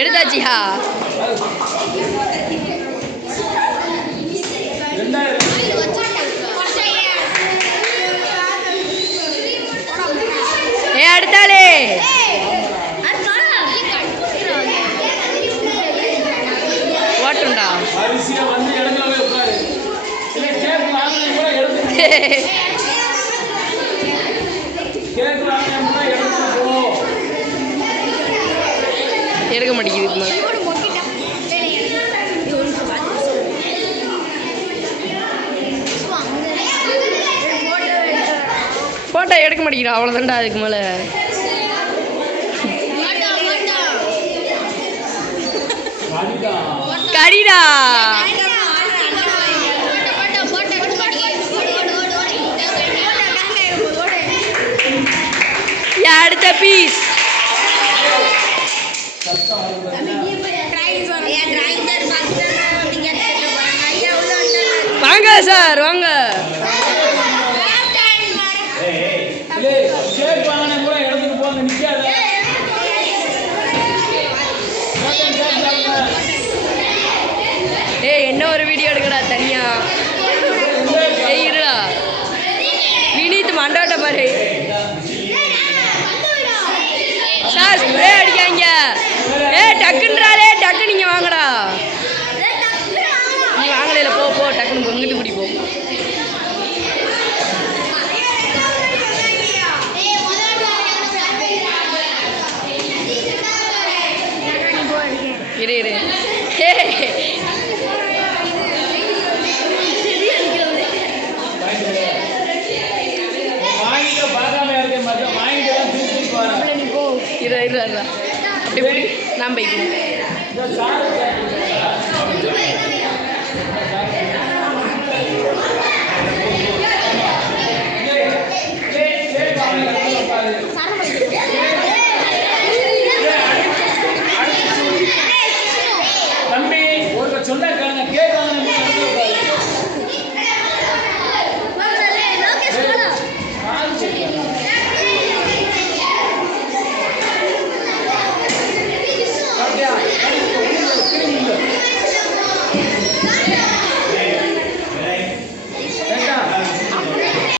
எடுத்தாச்சியா? ஏ அடுத்தாளே ஓட்டுண்டா எடுக்க மாட்டேங்குது. போட்டோ எடுக்க மாட்டேங்கிறா அவ்வளோதான்டா. அதுக்கு மேலே கரிடா அடுத்த பீஸ் வாங்க சார் வாங்க. ஏய் என்ன ஒரு வீடியோ எடுக்கடா தனியா. ஏய் இருடா வினீத் மண்டாட்ட பாரு சார். ஸ்ப்ரே அடிக்காங்க. ஏ டக்குன்றாலே டக்கு நீங்க வாங்கடா. நீ வாங்கலையில போ போ டக்குன்னு பொங்கிட்டு குடி போ. இரு இரு அப்படி நான் பைக்கிறேன்.